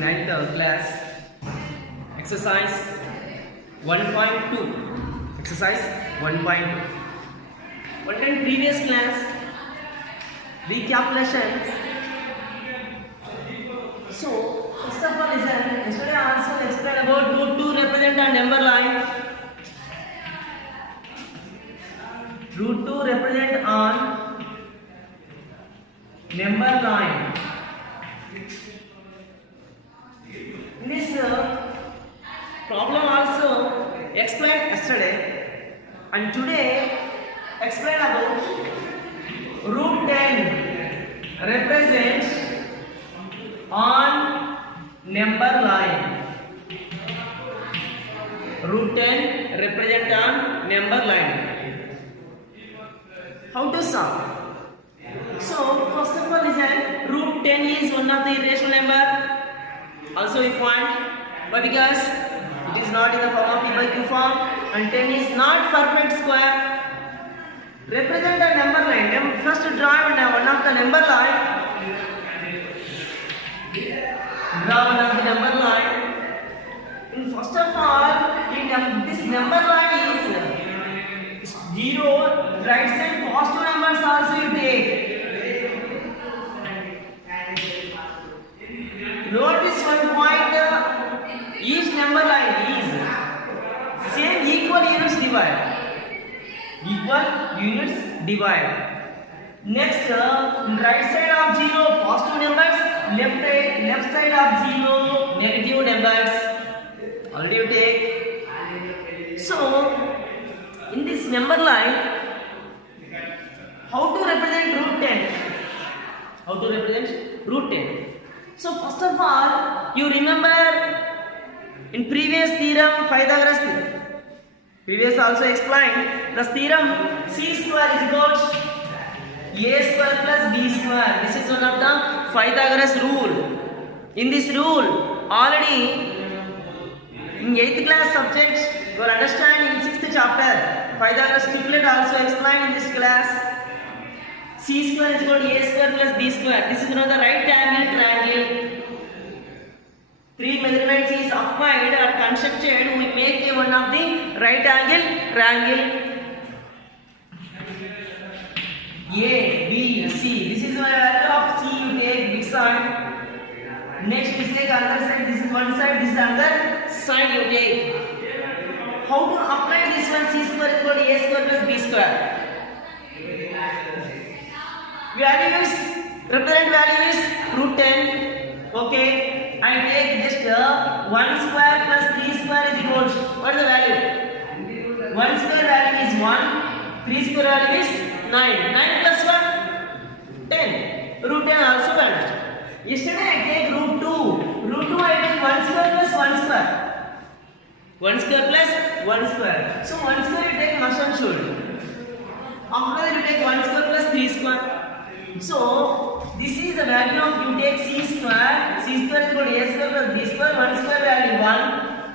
9th class, exercise 1.2. Exercise 1.2. What in previous class? Recapitulation. So, first of all, yesterday I also explained about root 2 represent a number line. Root 2 represent on number line. In this problem also explained yesterday, and today explain about root 10 represents on number line. Root 10 represent on number line. How to solve? So first of all, root 10 is one of the irrational number. Also we find, but because it is not in the form of the equal form and 10 is not perfect square, represent a number line. First draw one of the number line. Draw one of the number line. And first of all, this number line is 0. Right side positive numbers also you take. Note this one point, each number line is same equal units divide. Equal units divide. Next, right side of 0 positive numbers, left side of 0 negative numbers. Already you take. So, in this number line, how to represent root 10? How to represent root 10? So first of all, you remember in previous theorem, Pythagoras theorem. Previous also explained the theorem c square is equals a square plus b square. This is one of the Pythagoras rule. In this rule, already in 8th class subjects, you will understand in 6th chapter. Pythagoras triplet also explained in this class. C square is equal to a square plus b square. This is one of the right angle triangle. 3 measurements is applied or constructed. We make one of the right angle triangle. A, B, C. This is the value of C. You take big side. Next, we take other side. This is one side. This is another side. You take. How to apply this one? C square is equal to a square plus b square. Values, represent value is root 10. Okay, I take just 1 square plus 3 square is equals. What is the value? 1 square value is 1, 3 square value is 9. 9 plus 1, 10. Root 10 also vanished. Yesterday I take root 2. Root 2 I take 1 square plus 1 square. 1 square plus 1 square. So 1 square you take must and should. After that you take 1 square plus 3 square. So, this is the value of you take c square is equal to a square plus b square, 1 square value 1,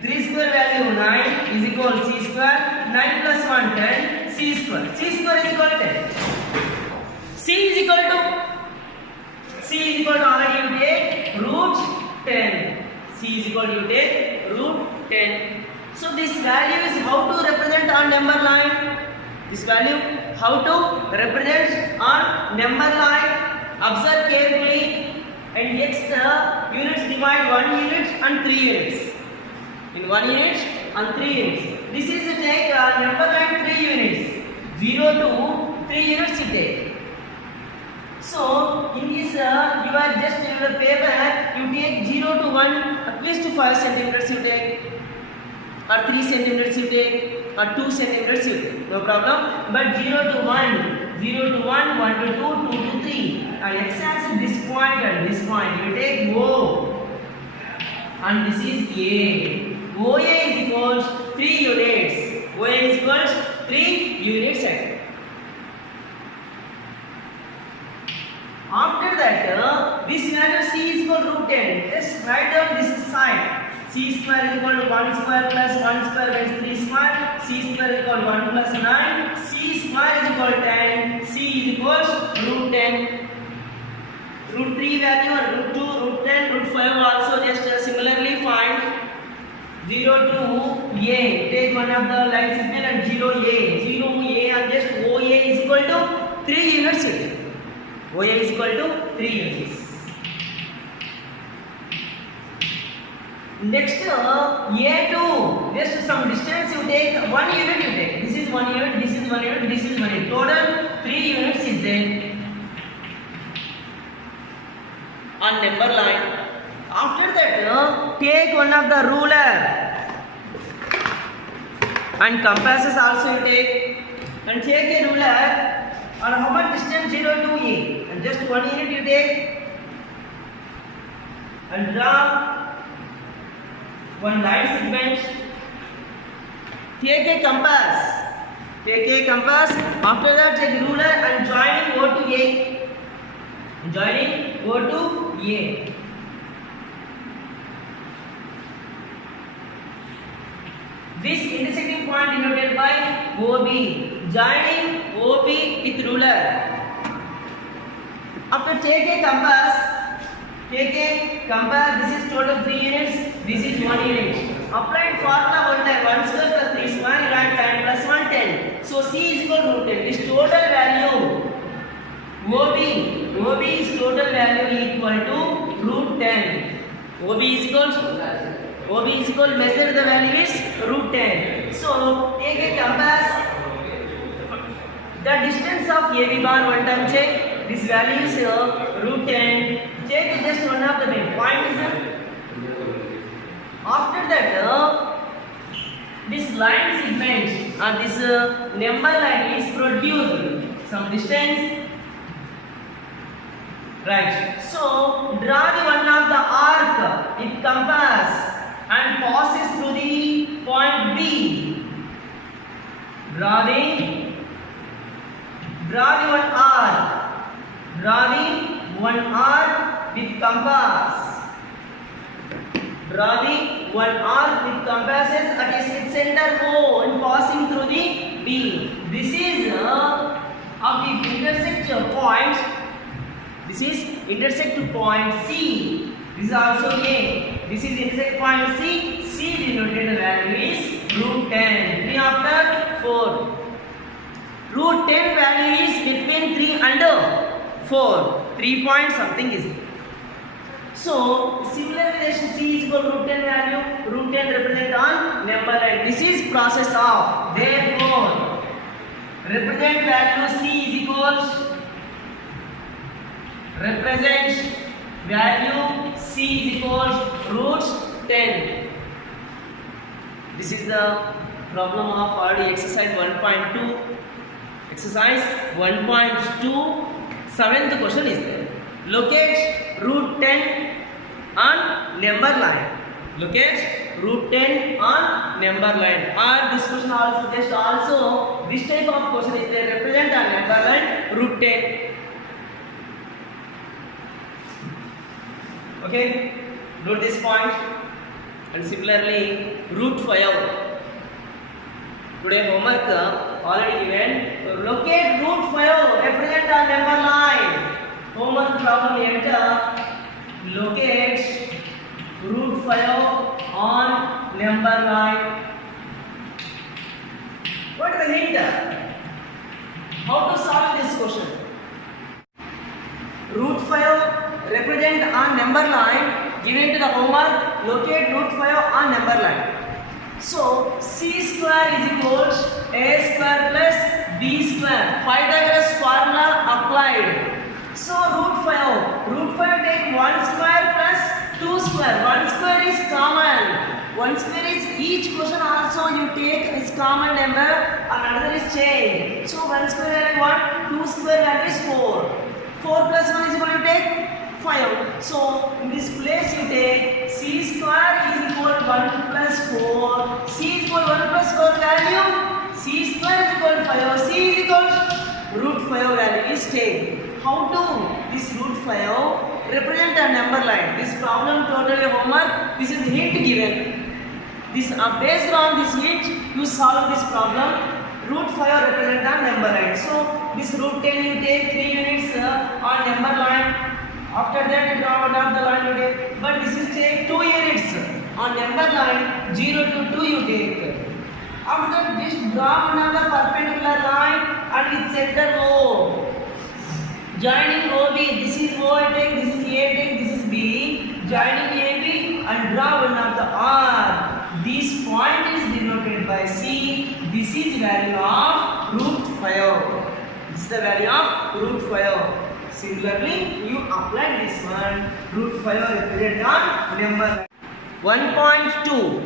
3 square value 9 is equal to c square, 9 plus 1 10, c square is equal to 10. C is equal to already you take root 10. C is equal to you take root 10. So, this value is how to represent on number line. This value how to represent on number line. Observe carefully and next units divide 1 unit and 3 units. In 1 unit and 3 units. This is to take number line 3 units. 0 to 3 units you take. So in this you are just in the paper you take 0 to 1 at least 5 centimeters you take. Or 3 centimeters you take, or 2 centimeters you take, no problem. But 0 to 1, 0 to 1, 1 to 2, 2 to 3. And x-axis this point and this point. You take O. And this is A. OA is equals 3 units. OA is equals 3 units. After that, this value C is equal to root 10. Just write down this side. C square is equal to 1 square plus 1 square means 3 square. C square is equal to 1 plus 9. C square is equal to 10. C is equal to root 10. Root 3 value or root 2, root 10, 0 to A. Take one of the line segment and 0A. 0A and just OA is equal to 3 units. OA is equal to 3 units. Next A2. Just some distance you take 1 unit you take. This is 1 unit, this is 1 unit, this is 1 unit. Total 3 units is there on number line. After that, take one of the ruler and compasses also you take, and take a ruler and how much distance 0 to A, and just 1 unit you take and draw one line segment. Take a compass. Take a compass. After that, take ruler and join O to A. Joining O to A. This intersecting point denoted by OB. Joining OB with ruler. After take a compass. Take a compass. This is total 3 units. This is 1 unit. Applied formula 1 time. 1 square plus 3 square right time plus 1 10. So C is equal to root 10. This total value OB is total value equal to root 10. OB is equal to measure the value is root 10. So take a compass. The distance of AB bar one time check. This value is root 10. Check just one of the main point is after that this line segment and this number line is produced some distance. Right. So draw the one of the arc with compass and passes through the point B. Draw the one arc. Draw the one arc with compass. Draw the one arc with compasses at its center O and passing through the B. This is of the intersect point. This is intersect to point C. This is also A. This is intersect point C. C denoted value is root 10. 3 after 4. Root 10 value is between 3 and 4. 3 point something is there. So similar relation C is equal to root 10 value. Root 10 represent on number line. This is process of. Therefore, represent value C is equals. Represent value C is equals root 10. This is the problem of already exercise 1.2. Exercise 1.2. 7th question is there. Locate root 10 on number line. Locate root 10 on number line. Or this question also this type of question is there. Represent on number line root 10. Okay, note this point. And similarly root 5. Today homework already given. Locate root 5 represent on number line. Homework problem enter. Locate root 5 on number line. What is the hint? How to solve this question? Root 5 represent on number line. Given to the homework, locate root 5 on number line. So C square is equals A square plus B square. Pythagoras formula applied. So root 5 take 1 square plus 2 square. 1 square is common. 1 square is each question also you take is common number and another is change. So 1 square value 1, 2 square value is 4. 4 plus 1 is equal to take 5. So in this place you take C square is equal to 1 plus 4. C is equal to 1 plus 4 value. C square is equal to 5. C is equal to root 5 value is taken. How to this root 5 represent a number line? This problem totally homework. This is the hint given. This based on this hint you solve this problem. Root 5 represent a number line. So this root 10 you take 3 units on number line. After that you draw out of the line you take. But this is take 2 units. On number line 0 to 2 you take. After just draw another perpendicular line and with center O. Joining OB, this is O I take, this is A take, this is B. Joining AB and draw one of the R. This point is denoted by C. This is value of root 5. This is the value of root 5. Similarly, you apply this one. Root 5 represented on number 1.2.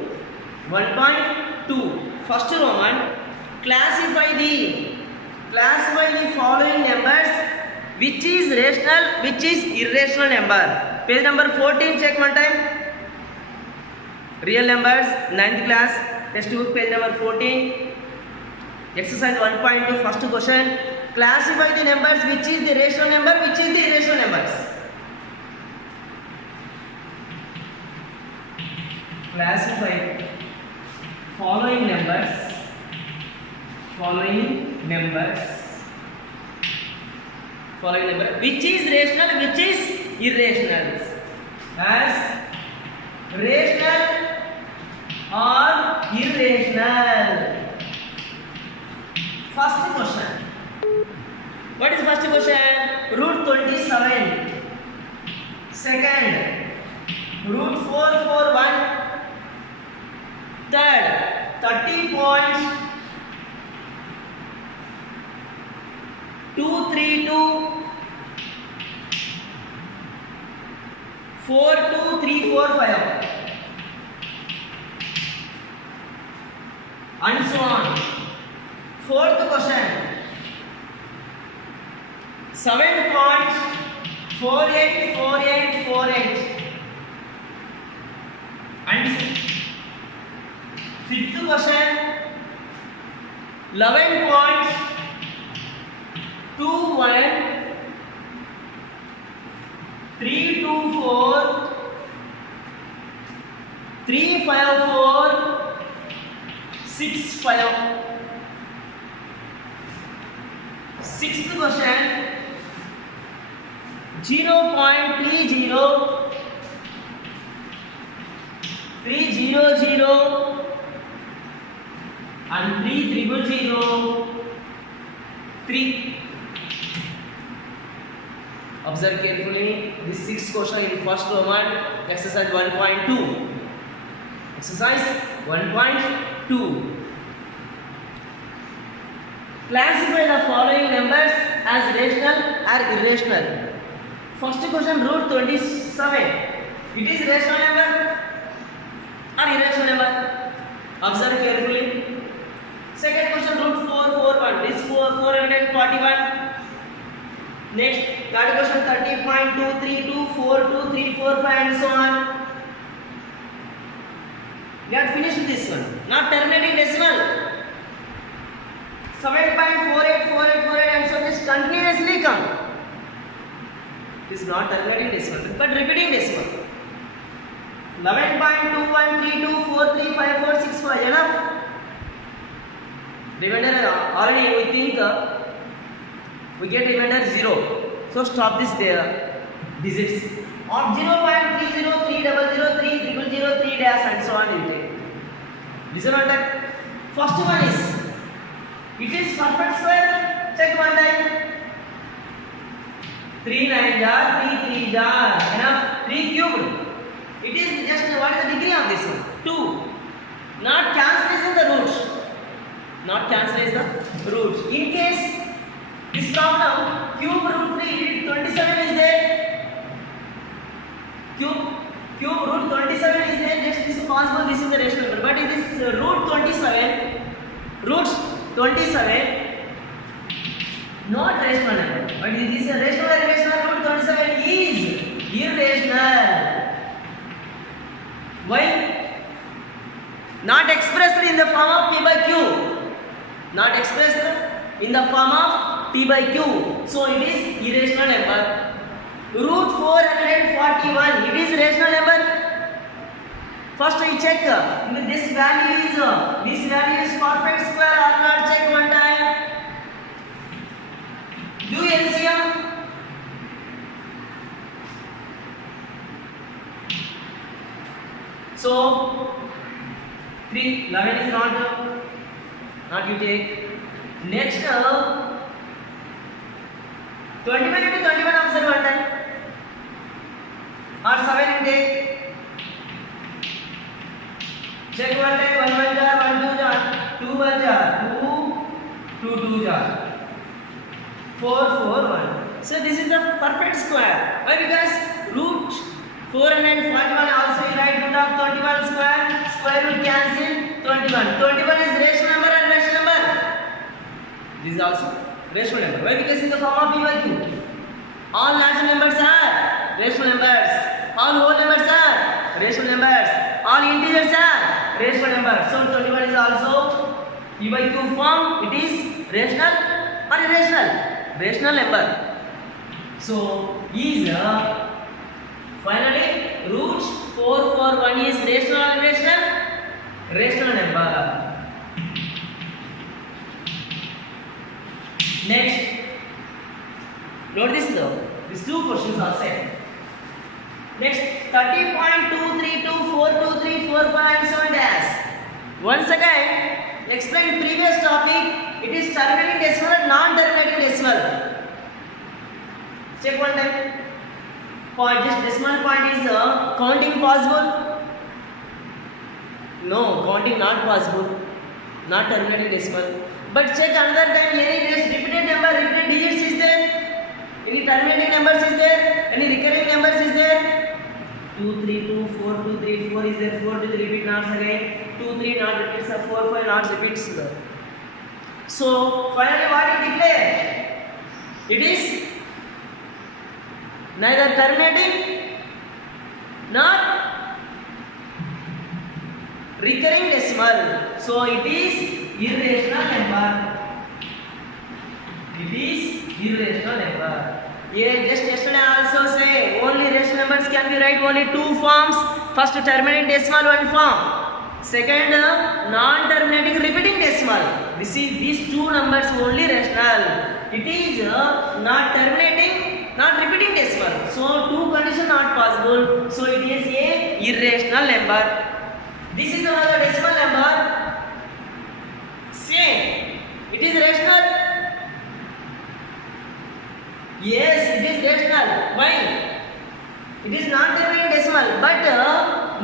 1.2. First Roman, classify the following numbers, which is rational, which is irrational number. Page number 14, check one time. Real numbers, 9th class, textbook, page number 14. Exercise 1.2, first question. Classify the numbers, which is the rational number, which is the irrational numbers. Classify following numbers, which is rational, which is irrational, as rational or irrational. First question. What is first question? Root 27. Second, root 441. Third, 30 points. 232. 42345. And so on. Fourth question. 7 points. 484848. And fifth question. 11 points. 21 324 354 65. Sixth question. 0.30 300 and 3000 3. Observe carefully this sixth question in first Roman, exercise 1.2. Exercise 1.2. Classify the following numbers as rational or irrational. First question, root 27. It is rational number or irrational number? Observe carefully. Second question, root 441. This 441. Next, third question, 30.232, 42345 and so on. We have finished this one. Now terminating decimal. 7.484848 and so this continuously come. It is not terminating decimal but repeating decimal. 11.2132435465. Enough. Remainder already we think we get remainder 0. So stop this there digits. Of 0.3030030003 dash and so on you take. Listen one time. First one is, it is perfect square. Check one time. 3 9 jar, 3 3 jar. Enough. 3 cubed. It is just what is the degree of this one? 2. Not cancellation the roots. Not cancellation the roots. In case this problem, cube root 3, 27 is there. Cube root 27 is there. Just this is possible. This is the rational number. But it is root 27. Roots 27. Not rational number. But it is a rational or irrational. Root 27 is irrational. Why? Not expressed in the form of p by q. Not expressed in the form of p by q. So it is irrational number. Root 441. It is rational number. First we check this value is perfect square or not. Check one time. Do LCM. So 3 11 is not you take. Next 21 into 21 observe one time, or 7 you take. Check one time, 1 1 jar, 1 2 jar, 2 1 jar, 2 2 jar, 4 4 1. So this is the perfect square. Why? Because root 441 also you write root of 21 square root cancel 21. 21 is rational number and rational number. This is also rational number. Why? Because in the form of p by q. All natural numbers are rational numbers. All whole numbers are rational numbers. All integers are rational numbers. So 21 is also p by q form. It is rational or irrational? Rational number. So is finally root 441 is rational or irrational? Rational number. Next, note this though. These two questions are same. Next, 30.2324234 and so on dash. Once again, explain previous topic. It is terminating decimal and non-terminating decimal. Check one time. Point. This decimal point is counting possible? No, counting not possible. Not terminating decimal. But check another time. Any repeated number, repeated digits is there? Any terminating numbers is there? Any recurring numbers is there? 2 3 2 4 2 3 4 is there? 4 to repeat not again. 2 3 not repeats. 4 5 not repeats. So finally, what you declare? It is neither terminating nor recurring decimal. So it is irrational number. It is irrational number. Yeah, just yesterday also say only rational numbers can be write only two forms. First terminating decimal one form. Second non-terminating repeating decimal. These two numbers only rational. It is not terminating, not repeating decimal. So two conditions not possible. So it is a irrational number. This is another decimal number. Same. It is rational. Yes, it is rational. Why? It is not terminating decimal, but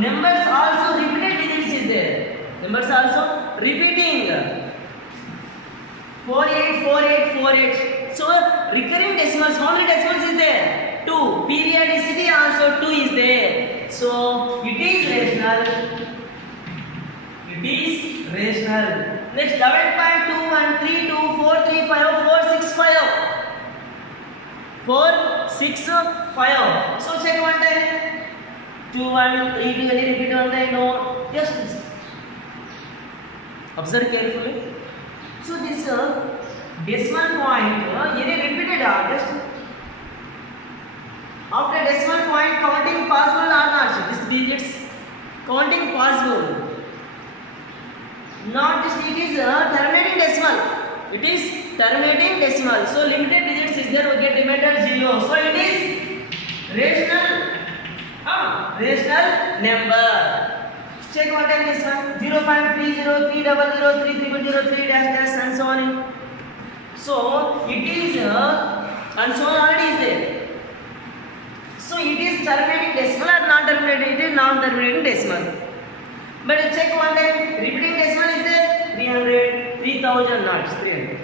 numbers also repeated digits is there. Numbers also repeating. 484848. So recurring decimals, how many decimals is there? 2. Periodicity also 2 is there. So it is rational. It is rational. Next 11.2132435 465. So check one time. 2 1 3 2 any repeat one time? No. Just observe carefully. So this decimal point any repeated just after decimal point counting possible or not? This digits counting possible. Not this, it is terminating decimal. It is terminating decimal. So limited digits is there, we get remainder 0. So it is rational number. Check what time this one. 0.3030030033 dash and so on. So it is and so on already is there. So it is terminating decimal or non-terminating? It is non-terminating decimal. But check one time, repeating decimal is there? 300, 3000 not 300.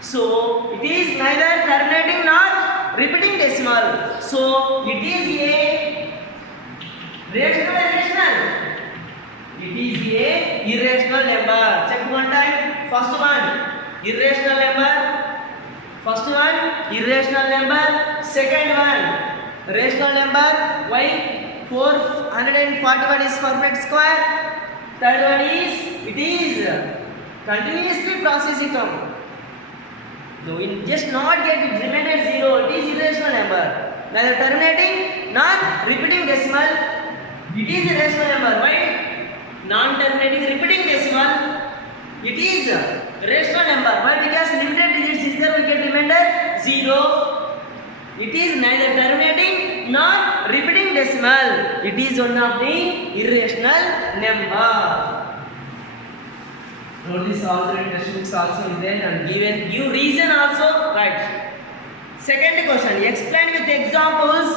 So it is neither terminating nor repeating decimal. So it is a rational or irrational? It is a irrational number. Check one time. First one, irrational number. First one, irrational number. Second one, rational number. Why? 441 is perfect square. Third one is, it is continuously processing term. So it just not get remainder 0. It is irrational number. Neither terminating nor repeating decimal. It is irrational number. Why? Non-terminating repeating decimal. It is rational number. Why? Because limited digits is there, we get remainder 0. It is neither terminating nor repeating decimal. It is one of the irrational number. Note this also in textbooks also is there and given you reason also right. Second question, explain with examples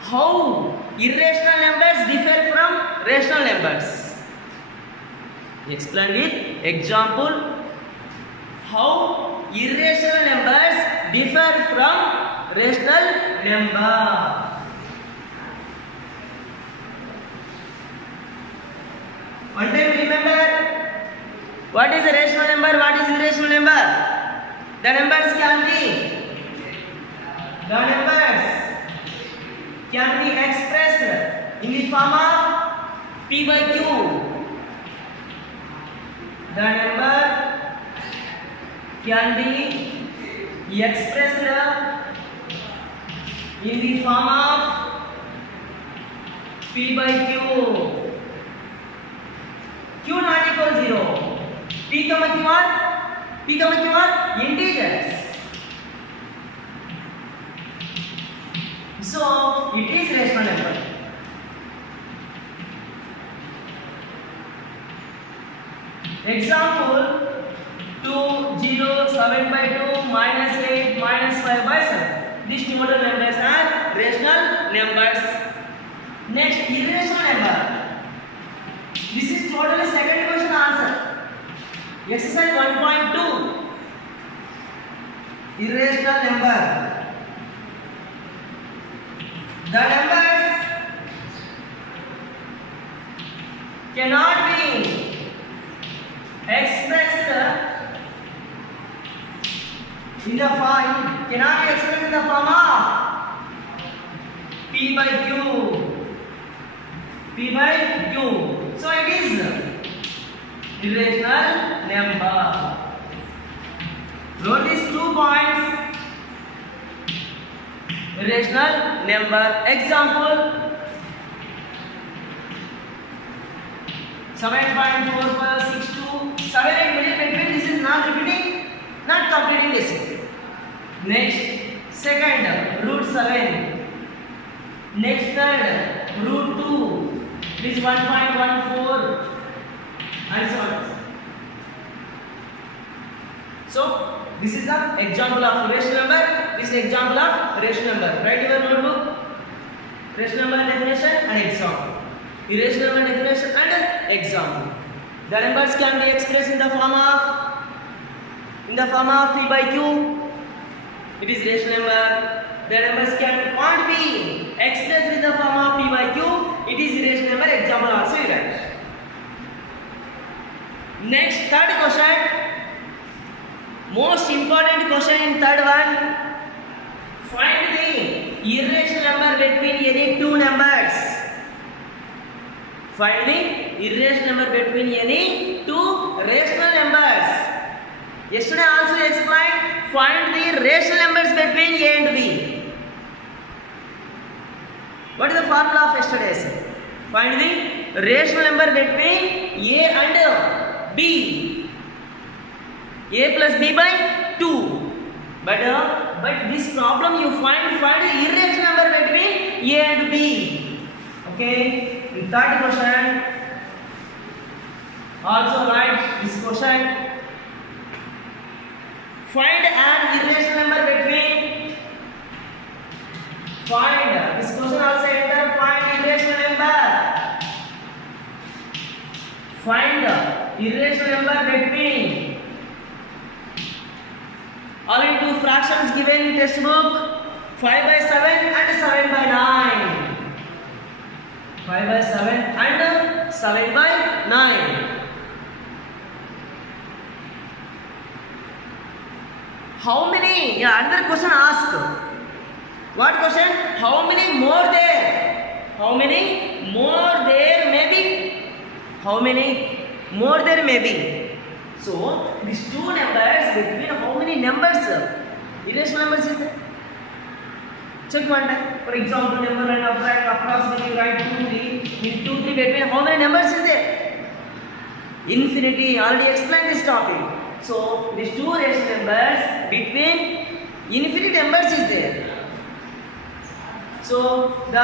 how irrational numbers differ from rational numbers. Explain with example how irrational numbers differ from rational number. One time remember what is a rational number, what is irrational number. The numbers can be expressed in the form of P by Q. The number can be expressed in the form of P by Q. Q not equal 0. P comma Q are integers. So it is rational number. Example 2, 0, 7 by 2, minus 8, minus 5 by 7. These total numbers are rational numbers. Next, irrational number. This is totally second question answer. Exercise 1.2. Irrational number. The numbers cannot be expressed in the form of P by Q. So it is irrational number. Note these 2 points. Irrational number. Example 7.4562 7 and between. This is not repeating, not completing decimal. Next, second root 7. Next, third root 2. This 1.14 and so on. So this is the example of rational number. This is example of rational number. Write your notebook. Rational number definition and example. Irrational number definition and example. The numbers can be expressed in the form of P by Q. It is rational number. The numbers can't be expressed in the form of P by Q. It is irrational number. Example also you write. Next, third question. Most important question in third one. Find the irrational number between any two numbers. Find the irrational number between any two rational numbers. Yesterday also explained. Find the rational numbers between A and B. What is the formula of yesterday's? Find the rational number between A and B. A plus B by 2. But this problem you find the irrational number between A and B. Okay. In third question, also write this question. Find an irrational number between. Find this question also enter. Find irrational number. Find irrational number between. Only two fractions given in textbook. 5 by 7 and 7 by 9. 5 by 7 and 7 by 9. How many? Yeah, another question asked. What question? How many more there? How many more there may be? How many more there may be? So, these two numbers between how many numbers? Irrational numbers is there? Check one time. For example, number and approximately write 2, 3. In 2, 3 between how many numbers is there? Infinity. Already explained this topic. So these two rational numbers between infinite numbers is there. So the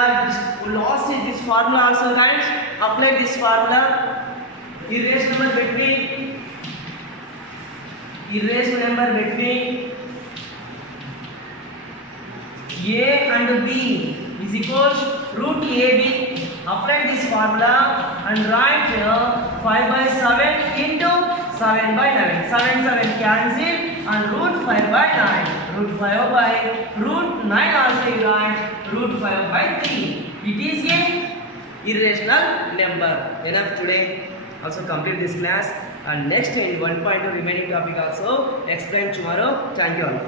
loss is this formula also, guys. Apply this formula. Irrational number between A and B is equals root AB. Apply this formula and write 5/7 into 7/9. 7 cancel and root 5/9. Root 5/9 also you write root 5/3. It is a irrational number. Enough today. Also complete this class and next 1.2 remaining topic also explain tomorrow. Thank you all.